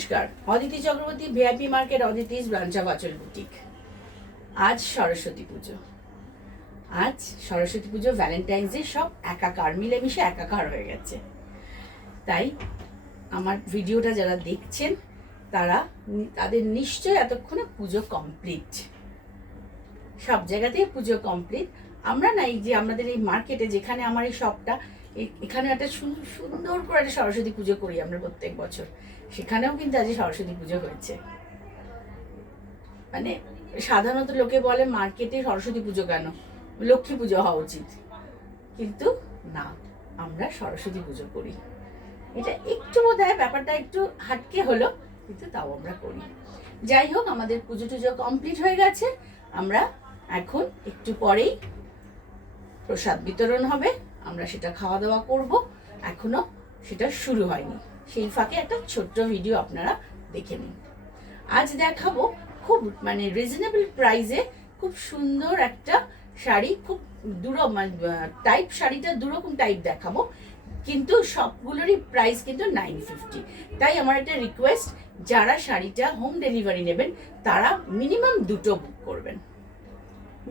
নমস্কার, Aditi Chakraborty, VIP market, Aditi's branch of আঁচল boutique. আজ সরস্বতী পুজো। আজ সরস্বতী পুজো, ভ্যালেন্টাইন্স ডে সব একাকার, মিলেমিশে একাকার হয়ে গেছে। তাই আমার ভিডিওটা যারা দেখছেন তাদের নিশ্চয়ই এতক্ষণে পুজো কমপ্লিট। সব জায়গাতেই পুজো কমপ্লিট। আমরা না, এই যে আমাদের এই মার্কেটে, যেখানে আমার এই শপটা, এখানে একটা সুন্দর করে একটা সরস্বতী পুজো করি আমরা প্রত্যেক বছর। সেখানেও কিন্তু আজ সরস্বতী পুজো হয়েছে। মানে সাধারণত লোকে বলে মার্কেটে সরস্বতী পুজো কেন, লক্ষ্মী পুজো হওয়া উচিত, কিন্তু না, আমরা সরস্বতী পুজো করি। এটা একটু বোধহয় ব্যাপারটা একটু হাটকে হলো, কিন্তু তাও আমরা করি। যাই হোক, আমাদের পুজো টুজো কমপ্লিট হয়ে গেছে। আমরা এখন একটু পরেই প্রসাদ বিতরণ হবে, আমরা সেটা খাওয়া দাওয়া করব। এখনো সেটা শুরু হয়নি, সেই ফাঁকে একটা ছোট্ট ভিডিও আপনারা দেখে নিন। আজ দেখাবো খুব রিজনেবল প্রাইসে খুব সুন্দর একটা শাড়ি, খুব টাইপ, শাড়িটা দুরকম টাইপ দেখাবো, কিন্তু সবগুলোরই প্রাইস কিন্তু 950। তাই আমার একটা রিকোয়েস্ট, যারা শাড়িটা হোম ডেলিভারি নেবেন তারা মিনিমাম দুটো বুক করবেন।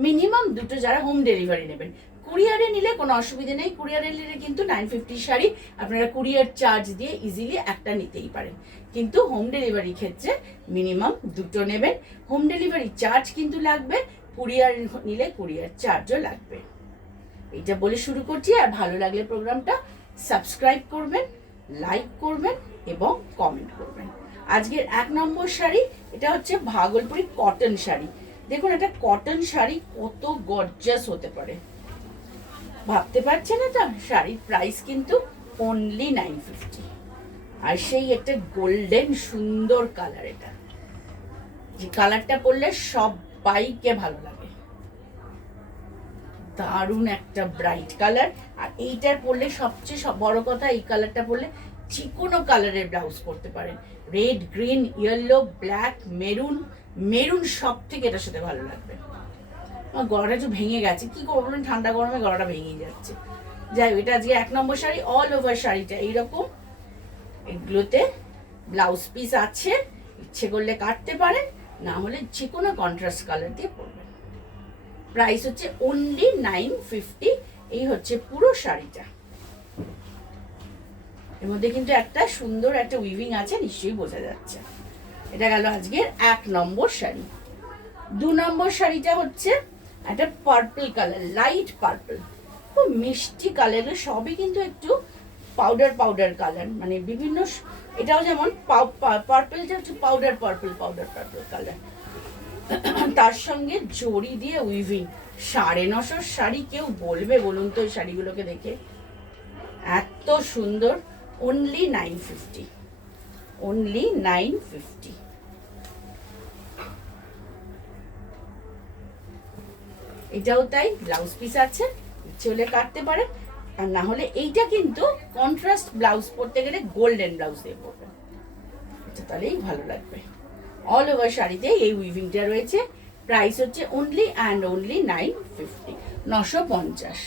মিনিমাম দুটো যারা হোম ডেলিভারি নেবেন। কুরিয়ারে নিলে কোনো অসুবিধা নেই। কুরিয়ারে নিলে কিন্তু 950 শাড়ি আপনারা কুরিয়ার চার্জ দিয়ে ইজিলি একটা নিতেই পারেন, কিন্তু হোম ডেলিভারি ক্ষেত্রে মিনিমাম দুটো নেবেন। হোম ডেলিভারি চার্জ কিন্তু লাগবে, কুরিয়ার নিলে কুরিয়ার চার্জও লাগবে। এইটা বলে শুরু করছি। আর ভালো লাগলে প্রোগ্রামটা সাবস্ক্রাইব করবেন, লাইক করবেন এবং কমেন্ট করবেন। আজকের 1 নম্বর শাড়ি, এটা হচ্ছে ভাগলপুরি কটন শাড়ি। দেখুন, একটা কটন শাড়ি কত গর্জাস হতে পারে, ভাবতে পারছেন? এটা শাড়ির প্রাইস কিন্তু অনলি 950। আর সেই একটা গোল্ডেন সুন্দর কালার, এটা যে কালারটা পরলে সবাইকে ভালো লাগে, দারুণ একটা ব্রাইট কালার। আর এইটার পরলে সবচেয়ে বড় কথা, এই কালারটা পরলে যে কোনো কালারের ব্লাউজ পরতে পারেন। Red, green, yellow, black, maroon সব থেকে এটার সাথে ভালো লাগবে। আমার গলাটা একটু ভেঙে গেছে, কি করবো, ঠান্ডা গরমে গলাটা ভেঙে যাচ্ছে। যাই হোক, এটা আজকে 1 নম্বর শাড়ি। অল ওভার শাড়িটা এইরকম, এগুলোতে ব্লাউজ পিস আছে, ইচ্ছে করলে কাটতে পারেন, না হলে যে কোনো কন্ট্রাস্ট কালার দিয়ে পরবেন। প্রাইস হচ্ছে অনলি 950। এই হচ্ছে পুরো শাড়িটা। এর মধ্যে কিন্তু একটা সুন্দর একটা উইভিং আছে, নিশ্চয়ই বোঝা যাচ্ছে। এটা গেল আজকের 1 নম্বর শাড়ি। 2 নম্বর শাড়িটা হচ্ছে একটা পার্পল কালার, লাইট পার্পল, খুব মিষ্টি কালার। সবই কিন্তু একটু পাউডার কালার, মানে বিভিন্ন, এটাও যেমন পার্পলটা হচ্ছে পাউডার পার্পল কালার। তার সঙ্গে জড়ি দিয়ে উইভিং। 950 শাড়ি, কেউ বলবে বলুন তো এই শাড়িগুলোকে দেখে? এত সুন্দর। Only 950, only 950। এটাও তাই, ব্লাউজ পিস আছে, ইচ্ছে হলে কাটতে পারে, আর না হলে এইটা কিন্তু কন্ট্রাস্ট ব্লাউজ পরতে গেলে গোল্ডেন ব্লাউজ দিয়ে পরবেন, এটা তাহলেই ভালো লাগবে। অল ওভার শাড়িতে এই উইভিংটা রয়েছে। প্রাইস হচ্ছে অনলি অ্যান্ড অনলি 950, 950।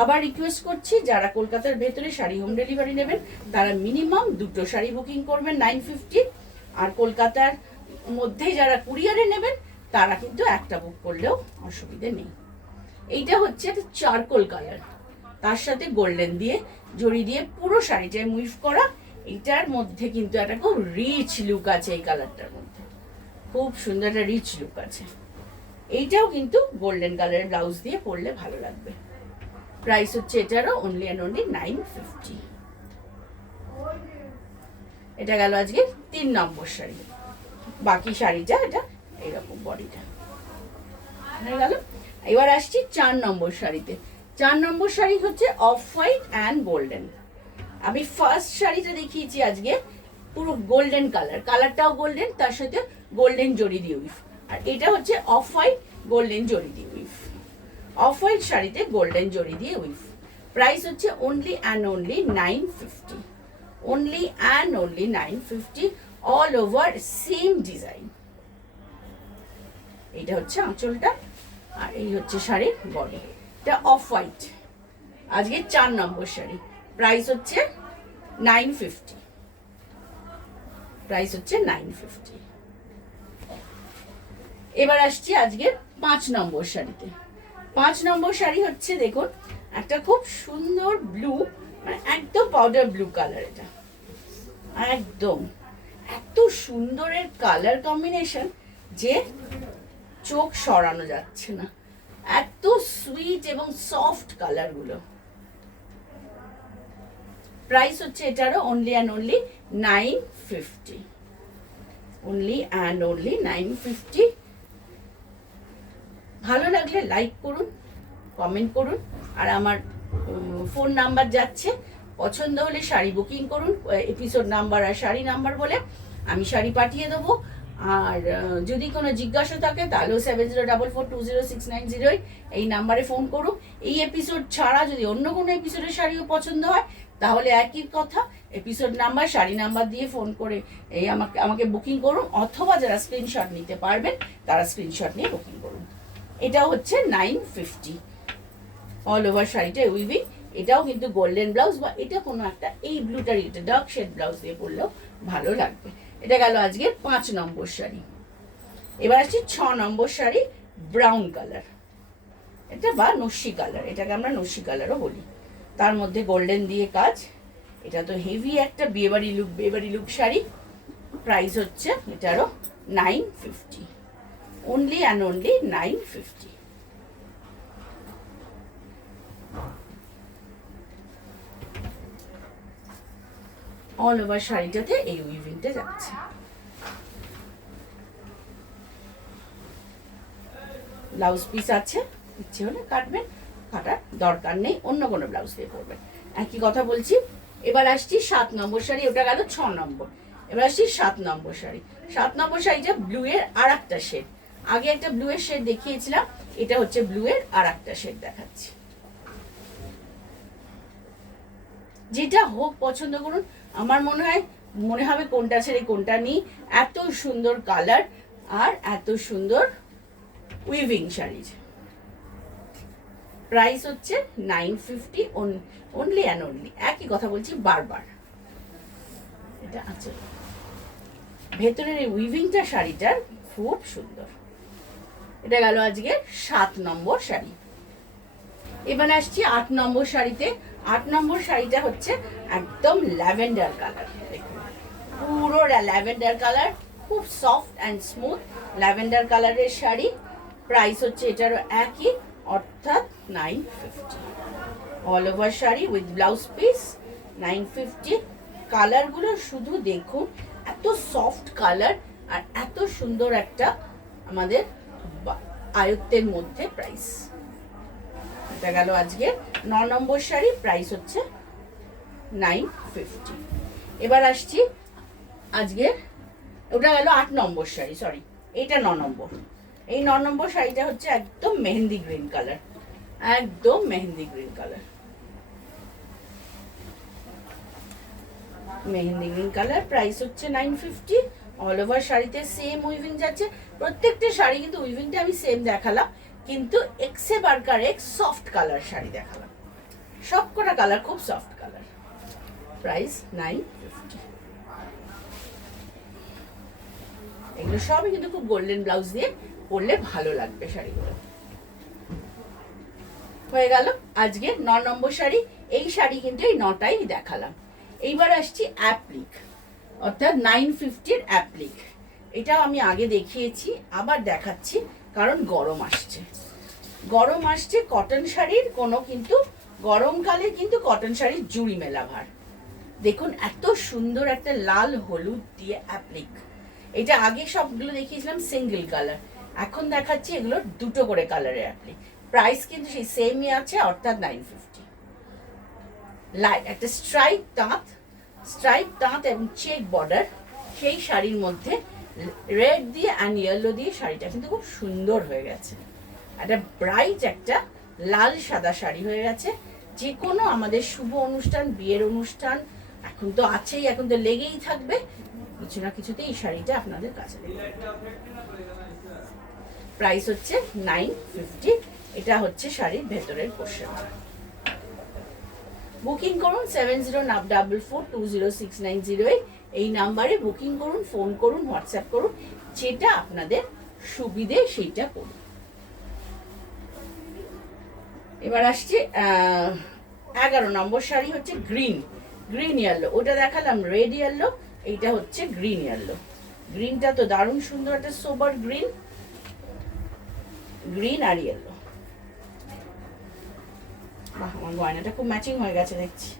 আবার রিকোয়েস্ট করছি, যারা কলকাতার ভেতরে শাড়ি হোম ডেলিভারি নেবেন তারা মিনিমাম দুটো শাড়ি বুকিং করবেন 950। আর কলকাতার মধ্যে যারা কুরিয়ারে নেবেন তারা কিন্তু একটা বুক করলেও অসুবিধে নেই। এইটা হচ্ছে একটা চারকোল কালার, তার সাথে গোল্ডেন দিয়ে জড়ি দিয়ে পুরো শাড়িটায় মুভ করা। এইটার মধ্যে কিন্তু একটা খুব রিচ লুক আছে, এই কালারটার মধ্যে খুব সুন্দর একটা রিচ লুক আছে। এইটাও কিন্তু গোল্ডেন কালারের ব্লাউজ দিয়ে পরলে ভালো লাগবে। প্রাইস হচ্ছে এটারও অনলি অ্যান্ড অনলি 950। এটা গেল আজকে 3 নম্বর শাড়ি। বাকি শাড়িটা এটা এইরকম বডিটা হয়ে গেল। এবার আসছি 4 নম্বর শাড়িতে। 4 নম্বর শাড়ি হচ্ছে অফ হোয়াইট অ্যান্ড গোল্ডেন। আমি ফার্স্ট শাড়িটা দেখিয়েছি আজকে পুরো গোল্ডেন কালার, কালারটাও গোল্ডেন, তার সাথে গোল্ডেন জড়ি দিয়ে উইফ। আর এটা হচ্ছে অফ হোয়াইট গোল্ডেন জড়ি দিয়ে উইফ। অফ হোয়াইট শাড়িতে গোল্ডেন জড়ি দিয়ে উইফ। প্রাইস হচ্ছে only and only 950, only and only 950। All over same design. এইটা হচ্ছে আঁচলটা, আর এই হচ্ছে শাড়ির বডি। এটা অফ হোয়াইট, আজকে 4 নম্বর শাড়ি। প্রাইস হচ্ছে 950। প্রাইস হচ্ছে 950। এবার আসছি আজকের 5 নম্বর শাড়িতে। 5 নম্বর শাড়ি হচ্ছে দেখুন একটা খুব সুন্দর ব্লু, মানে একদম পাউডার ব্লু কালার। এটা একদম এত সুন্দরের কালার কম্বিনেশন যে চোখ সরানো যাচ্ছে না, এত সুইট এবং সফট কালারগুলো। প্রাইস হচ্ছে এটারও only and only 950, only and only 950। ভালো লাগলে লাইক করুন, কমেন্ট করুন, আর আমার ফোন নাম্বার যাচ্ছে, পছন্দ হলে শাড়ি বুকিং করুন এপিসোড নাম্বার আর শাড়ি নাম্বার বলে, আমি শাড়ি পাঠিয়ে দেবো। আর যদি কোনো জিজ্ঞাসা থাকে তাহলেও 7044206908 এই নাম্বারে ফোন করুন। এই এপিসোড ছাড়া যদি অন্য কোনো এপিসোডের শাড়িও পছন্দ হয় তাহলে একই কথা, এপিসোড নাম্বার শাড়ি নাম্বার দিয়ে ফোন করে এই আমাকে বুকিং করুন, অথবা যারা স্ক্রিনশট নিতে পারবেন তারা স্ক্রিনশট নিয়ে বুকিং করুন। এটাও হচ্ছে 950 অল ওভার শাড়িটা উইভিং। এটাও কিন্তু গোল্ডেন ব্লাউজ, বা এটা কোনো একটা এই ব্লুটার এটা ডার্ক শেড ব্লাউজ দিয়ে পরলেও ভালো লাগবে। এটা গেল আজকের 5 নম্বর শাড়ি। এবার আসছি 6 নম্বর শাড়ি, ব্রাউন কালার, এটা বা নস্যি কালার, এটাকে আমরা নস্যি কালারও বলি, তার মধ্যে গোল্ডেন দিয়ে কাজ। এটা তো হেভি একটা বিয়েবাড়ি লুক শাড়ি। প্রাইস হচ্ছে এটারও 950, only and only 950। All over শাড়িটাতে এই উইভিংটা যাচ্ছে। ব্লাউজ পিস আছে, ইচ্ছে হলে কাটবেন, কাটার দরকার নেই, অন্য কোনো ব্লাউজ দিয়ে পরবেন। একই কথা বলছি। এবার আসছি 7 নম্বর শাড়ি, ওটা গেল 6 নম্বর। এবার আসছি 7 নম্বর শাড়ি। 7 নম্বর শাড়িটা ব্লু এর আর একটা শেড। আগে একটা ব্লু এর শেড দেখিয়েছিলাম, এটা হচ্ছে ব্লু এর আর একটা শেড দেখাচ্ছি। যেটা হোক পছন্দ করুন, আমার মনে হবে কোনটা ছেড়ে কোনটা নিই, এত সুন্দর কালার আর এত সুন্দর উইভিং শাড়ির। প্রাইস হচ্ছে 950, অনলি অ্যান্ড অনলি। একই কথা বলছি বারবার। এটা আছে ভেতরের এই উইভিংটা শাড়িটার খুব সুন্দর। এটা গেল আজকে 7 নম্বর শাড়ি। এবার আসছি 8 নম্বর শাড়িতে। 8 নম্বর শাড়িটা হচ্ছে একদম ল্যাভেন্ডার কালার, পুরো ল্যাভেন্ডার কালার, খুব সফট অ্যান্ড স্মুথ ল্যাভেন্ডার কালারের শাড়ি। প্রাইস হচ্ছে এটারও একই, অর্থাৎ 950। All over sari with blouse piece 950। কালারগুলো শুধু দেখুন, এত সফট কালার আর এত সুন্দর একটা আমাদের আয়ত্তের মধ্যে প্রাইস। এটা গেল আজকে 9 নম্বর শাড়ি, প্রাইস হচ্ছে 950। এবার আসছি আজকে, ওটা গেল 8 নম্বর শাড়ি, সরি এটা 9 নম্বর। এই 9 নম্বর শাড়িটা হচ্ছে একদম মেহেন্দি গ্রিন কালার, একদম mehndi green colour, mehndi green colour. Price হচ্ছে 950। অল ওভার শাড়িতে সেম উইভিং যাচ্ছে। প্রত্যেকটা শাড়ি কিন্তু উইভিংটা আমি সেম দেখালাম, কিন্তু এক্সে Barker x soft colour sari দেখালাম, সবকটা কালার খুব সফট কালার। প্রাইস 950। এগুলো সবই কিন্তু খুব গোল্ডেন ব্লাউজ দিয়ে পরলে ভালো লাগবে শাড়িগুলো। হয়ে গেল আজকে 9 নম্বর শাড়ি। এই শাড়ি কিন্তু এই 9টাই দেখালাম। এইবার আসছি অ্যাপ্লিক, অর্থাৎ 950-র অ্যাপ্লিক। এটাও আমি আগে দেখিয়েছি, আবার দেখাচ্ছি, কারণ গরম আসছে। গরম আসছে, কটন শাড়ির কোনো কিন্তু গরমকালে কিন্তু কটন শাড়ির জুড়ি মেলা ভার। দেখুন এত সুন্দর একটা লাল হলুদ দিয়ে অ্যাপ্লিক। এটা আগে সবগুলো দেখিয়েছিলাম সিঙ্গেল কালার, এখন দেখাচ্ছি এগুলো দুটো করে কালারের অ্যাপ্লিক। প্রাইস কিন্তু সেই সেমই আছে, অর্থাৎ 950। লাইট একটা স্ট্রাইপ তাঁত এবং চেক বর্ডার, সেই শাড়ির মধ্যে রেড দিয়ে অ্যান্ড ইয়েলো দিয়ে শাড়িটা কিন্তু খুব সুন্দর হয়ে গেছে। একটা ব্রাইট একটা লাল সাদা শাড়ি হয়ে গেছে। যে কোনো আমাদের শুভ অনুষ্ঠান, বিয়ের অনুষ্ঠান এখন তো আছেই, এখন তো লেগেই থাকবে, কিছু না কিছুতে এই শাড়িটা আপনাদের কাছে। প্রাইস হচ্ছে 950। এটা হচ্ছে শাড়ির ভেতরের পোর্শন। বুকিং করুন 7044206908 এই নাম্বারে বুকিং করুন, ফোন করুন, হোয়াটসঅ্যাপ করুন, যেটা আপনাদের সুবিধে সেইটা করুন। এবার আসছে 11 নম্বর শাড়ি হচ্ছে গ্রিন ইয়েলো। ওটা দেখালাম রেড ইয়েলো, এইটা হচ্ছে গ্রিন ইয়েলো। গ্রিনটা তো দারুণ সুন্দর, একটা সোবার গ্রিন আর ইয়েলো। বাহ, আমার গয়নাটা খুব ম্যাচিং হয়ে গেছে দেখছি।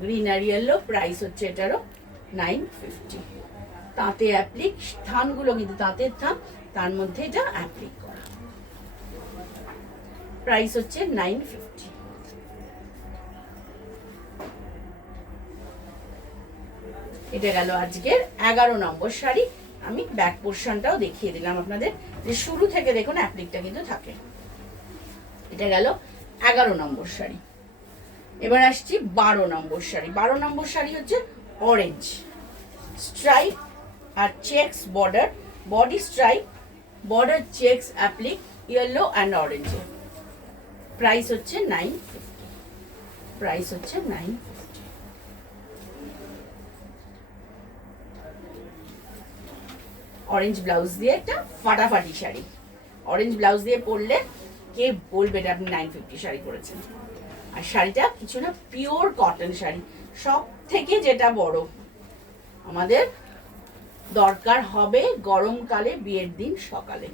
গ্রিন আর ইয়েলো, প্রাইস হচ্ছে এটারও 950। তাঁতে অ্যাপ্লিক, থানগুলো কিন্তু তাঁতের থান, তার মধ্যে এটা অ্যাপ্লিক করা। প্রাইস হচ্ছে 950। এটা গেল আজকের 11 নম্বর শাড়ি। আমি ব্যাক পোর্শনটাও দেখিয়ে দিলাম আপনাদের, যে শুরু থেকে দেখুন অ্যাপ্লিকটা কিন্তু থাকে। এটা গেল 11 নম্বর শাড়ি। এবার আসছি 12 নম্বর শাড়ি। 12 নম্বর শাড়ি হচ্ছে অরেঞ্জ স্ট্রাইপ আর checks border, body stripe, border checks applique, yellow and অরেঞ্জে। প্রাইস হচ্ছে 950। প্রাইস হচ্ছে 950। অরেঞ্জ ব্লাউজ দিয়ে একটা ফাটাফাটি শাড়ি। অরেঞ্জ ব্লাউজ দিয়ে পরলে কে বলবে এটা আপনি 950 শাড়ি পরেছেন। আর শাড়িটা কিছু না, পিওর কটন শাড়ি। সব থেকে যেটা বড় আমাদের দরকার হবে গরমকালে, বিয়ের দিন সকালে।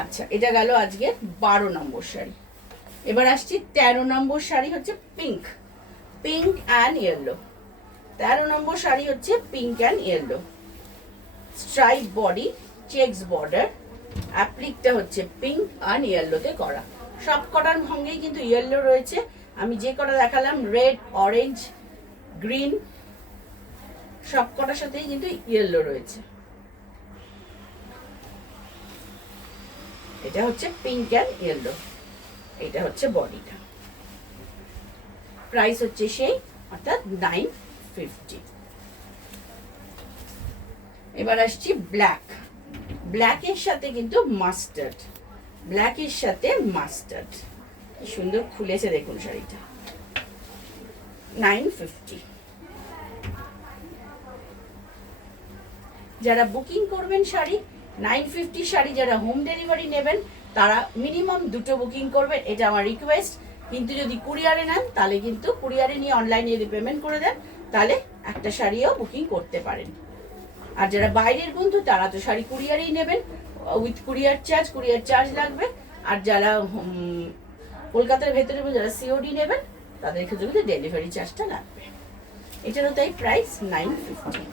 আচ্ছা, এটা গেল আজকে 12 নম্বর শাড়ি। এবার আসছি 13 নম্বর শাড়ি হচ্ছে pink and yellow. 13 number sari হচ্ছে pink and yellow, stripe body, checks border, অ্যাপ্লিকটা হচ্ছে পিঙ্ক অ্যান্ড ইয়েলোতে করা। সব কটার সঙ্গেই কিন্তু ইয়েলো রয়েছে। আমি যে কটা দেখালাম রেড, অরেঞ্জ, গ্রিন, সব কটার সাথেই কিন্তু ইয়েলো রয়েছে। এটা হচ্ছে পিঙ্ক অ্যান্ড ইয়েলো, এটা হচ্ছে বডিটা। প্রাইস হচ্ছে সেই, অর্থাৎ 950। এবার আসছি ব্ল্যাকের সাথে কিন্তু মাস্টার্ড, ব্ল্যাকের সাথে মাস্টার্ড। কি সুন্দর খুলেছে দেখুন শাড়িটা, 950। যারা বুকিং করবেন শাড়ি 950 শাড়ি, যারা হোম ডেলিভারি নেবেন তারা মিনিমাম 2টো বুকিং করবেন, এটা আমার রিকোয়েস্ট। কিন্তু যদি কুরিয়ারে নেন তাহলে কিন্তু কুরিয়ারে নিয়ে অনলাইনে যদি পেমেন্ট করে দেন তাহলে একটা শাড়িও বুকিং করতে পারেন। আর যারা বাইরের বন্ধু তারা তো শাড়ি কুরিয়ারেই নেবেন, উইথ কুরিয়ার চার্জ লাগবে। আর যারা কলকাতার ভেতরে যারা সিওডি নেবেন তাদের ক্ষেত্রে কিন্তু ডেলিভারি চার্জটা লাগবে। এটারও তাই প্রাইস 950।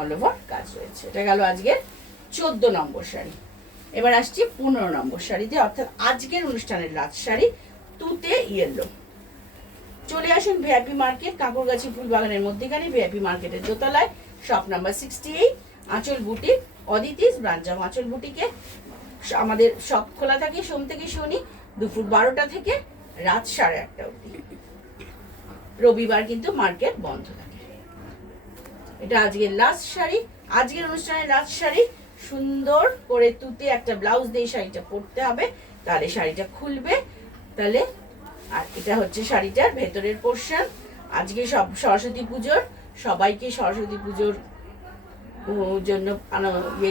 অল ওভার কাজ রয়েছে। এটা গেল আজকের 14 নম্বর শাড়ি। এবার আসছি 15 নম্বর শাড়িতে, অর্থাৎ আজকের অনুষ্ঠানের লাস্ট শাড়ি, তুতে ইয়েলো। চলে আসুন ভিআইপি মার্কেট, কাঁকুরগাছি ফুলবাগানের মধ্যেখানে, ভিআইপি মার্কেটের দোতলায়, শপ নাম্বার 68, আঁচল বুটিক, অদিতিস ব্রাঞ্চ অফ আঁচল বুটিকে। আমাদের শপ খোলা থাকে সোম থেকে শনি দুপুর 12টা থেকে রাত 8:30 অবধি। রবিবার কিন্তু মার্কেট বন্ধ থাকে। এটা আজকের লাস্ট শাড়ি, আজকের অনুষ্ঠানের লাস্ট শাড়ি। সুন্দর করে তুতে একটা ব্লাউজ দিয়ে শাড়িটা পরতে হবে, তাহলে শাড়িটা খুলবে। তাহলে আর এটা হচ্ছে শাড়িটার ভেতরের পোর্শন। আজকে সব সরস্বতী পুজোর, সবাইকে সরস্বতী পুজোর জন্য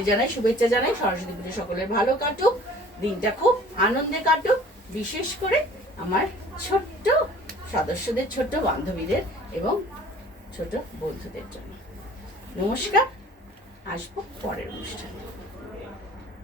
জানাই, শুভেচ্ছা জানাই। সরস্বতী পুজো সকলের ভালো কাটুক, দিনটা খুব আনন্দে কাটুক, বিশেষ করে আমার ছোট্ট সদস্যদের, ছোট্ট বান্ধবীদের এবং ছোট বন্ধুদের জন্য। নমস্কার, আসবো পরের অনুষ্ঠানে।